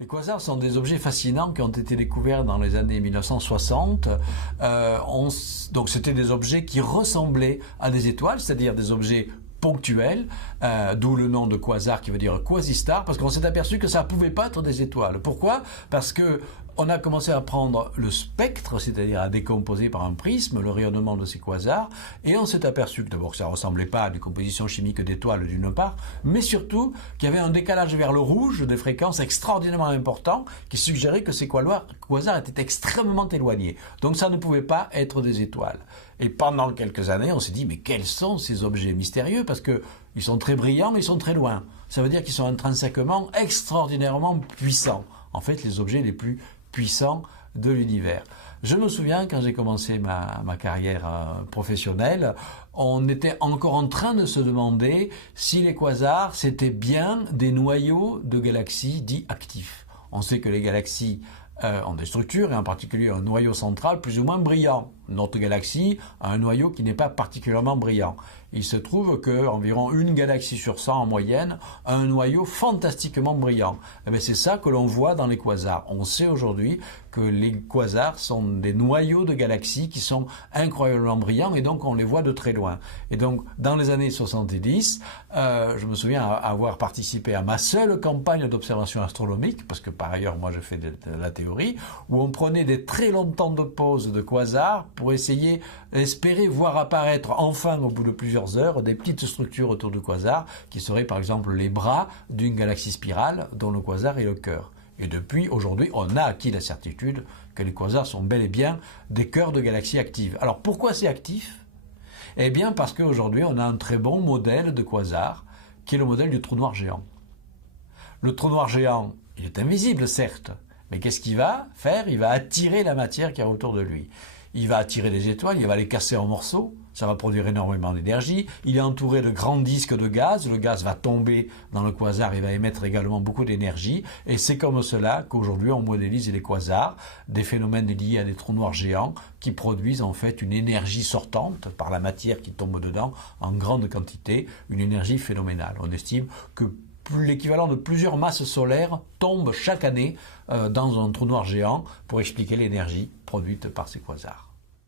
Les quasars sont des objets fascinants qui ont été découverts dans les années 1960. Donc c'était des objets qui ressemblaient à des étoiles, c'est-à-dire des objets ponctuels, d'où le nom de quasar qui veut dire quasi-star, parce qu'on s'est aperçu que ça ne pouvait pas être des étoiles. Pourquoi? Parce que on a commencé à prendre le spectre, c'est-à-dire à décomposer par un prisme le rayonnement de ces quasars, et on s'est aperçu que d'abord ça ne ressemblait pas à des compositions chimiques d'étoiles d'une part, mais surtout qu'il y avait un décalage vers le rouge des fréquences extraordinairement important qui suggérait que ces quasars étaient extrêmement éloignés. Donc ça ne pouvait pas être des étoiles. Et pendant quelques années, on s'est dit, mais quels sont ces objets mystérieux? Parce qu'ils sont très brillants, mais ils sont très loin. Ça veut dire qu'ils sont intrinsèquement extraordinairement puissants. En fait, les objets les plus puissants de l'univers. Je me souviens, quand j'ai commencé ma carrière professionnelle, on était encore en train de se demander si les quasars, c'était bien des noyaux de galaxies dits actifs. On sait que les galaxies ont des structures, et en particulier un noyau central plus ou moins brillant. Notre galaxie a un noyau qui n'est pas particulièrement brillant. Il se trouve qu'environ une galaxie sur 100 en moyenne a un noyau fantastiquement brillant. Et bien c'est ça que l'on voit dans les quasars. On sait aujourd'hui que les quasars sont des noyaux de galaxies qui sont incroyablement brillants et donc on les voit de très loin. Et donc dans les années 70, je me souviens avoir participé à ma seule campagne d'observation astronomique, parce que par ailleurs moi je fais de la théorie, où on prenait des très longs temps de pause de quasars pour essayer d'espérer voir apparaître enfin au bout de plusieurs heures des petites structures autour du quasar qui seraient par exemple les bras d'une galaxie spirale dont le quasar est le cœur. Et depuis aujourd'hui, on a acquis la certitude que les quasars sont bel et bien des cœurs de galaxies actives. Alors pourquoi c'est actif? Eh bien parce qu'aujourd'hui on a un très bon modèle de quasar qui est le modèle du trou noir géant. Le trou noir géant, il est invisible certes, mais qu'est-ce qu'il va faire? Il va attirer la matière qui est autour de lui. Il va attirer des étoiles, il va les casser en morceaux, ça va produire énormément d'énergie. Il est entouré de grands disques de gaz, le gaz va tomber dans le quasar et va émettre également beaucoup d'énergie. Et c'est comme cela qu'aujourd'hui on modélise les quasars, des phénomènes liés à des trous noirs géants qui produisent en fait une énergie sortante par la matière qui tombe dedans en grande quantité, une énergie phénoménale. On estime que l'équivalent de plusieurs masses solaires tombe chaque année dans un trou noir géant pour expliquer l'énergie produite par ces quasars.